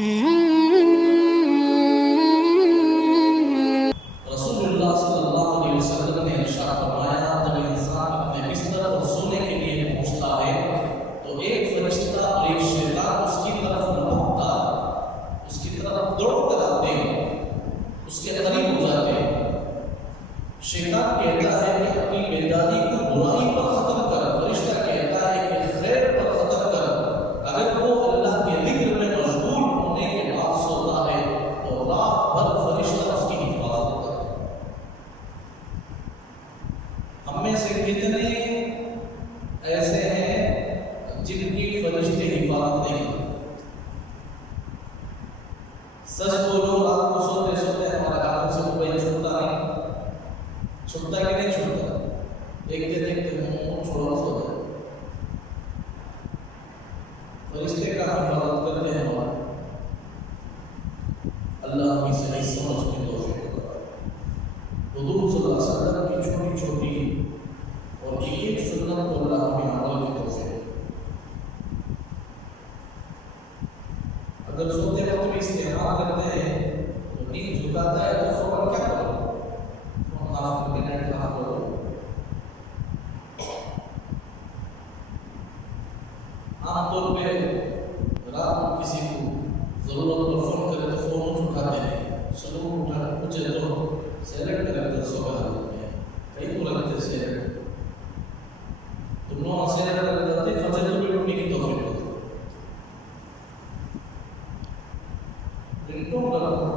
रसूलुल्लाह सल्लल्लाहु अलैहि वसल्लम ने इरशाद फरमाया, जब इंसान अपने बिस्तर पर सोने के लिए पहुंचता है तो एक फरिश्ता और एक शैतान उसकी तरफ लपकता, उसकी तरफ दौड़ कर आते हैं, उसके करीब हो जाते हैं। शैतान कहता है कि अपनी बेदारी को बुराई पर खत्म कर, फरिश्ता कहता है कि खैर पर खत्म कर। अगर वो अल्लाह के जिक्र में मशगूल होने के बाद सोता है तो रात भर फरिश्ता उसकी हिफाजत करता है। हम में से कितने ऐसे हैं जिनकी फरिश्ते हिफाजत नहीं करते? सच बोलो, रात को सोते सोते हमारा हाथों से मोबाइल छूटता नहीं? छूटता कि नहीं छूटता? देखते देखते मुंह छोड़ा सो जाए। फरिश्ते का हिफाजत करते हैं हमारा। अल्लाह हमें सही समझ के तौफीक दे। हुजूर सल्लल्लाहु अलैहि वसल्लम की छोटी छोटी और एक सुन्नत को अल्लाह हमें अमल की तौफीक दे। अगर सोते वक्त भी इस्तेमाल करते हैं तो नींद झुकाता है तो फौरन क्या करो? फोन ऑफ करके नेट ऑफ करो। आमतौर पे रात को किसी को जरूरत पर फोन करे तो फोन उठाते हैं, स्लो उठा मुझे तो सेलेक्ट करते सो में कई को लगते सेलेक्ट तुम नो सेलेक्ट कर देते फजर को भी उठने की तौफीक होती। रिंगटोन रखो,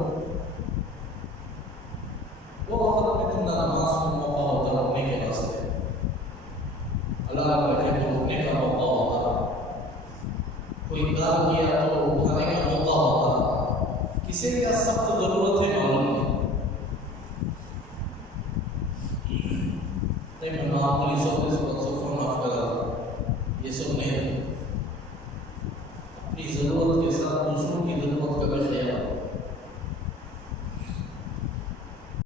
वो वक्त में तुम नमाज को मौका होता उठने के वास्ते, अलार्म रखे तो उठने का मौका होता, कोई काम किया तो उठाने का मौका होता। किसी क्या सख्त जरूरत है मालूम नहीं, मामूली फोन ऑफ करा, ये सब नहीं। अपनी जरूरत के साथ दूसरों की जरूरत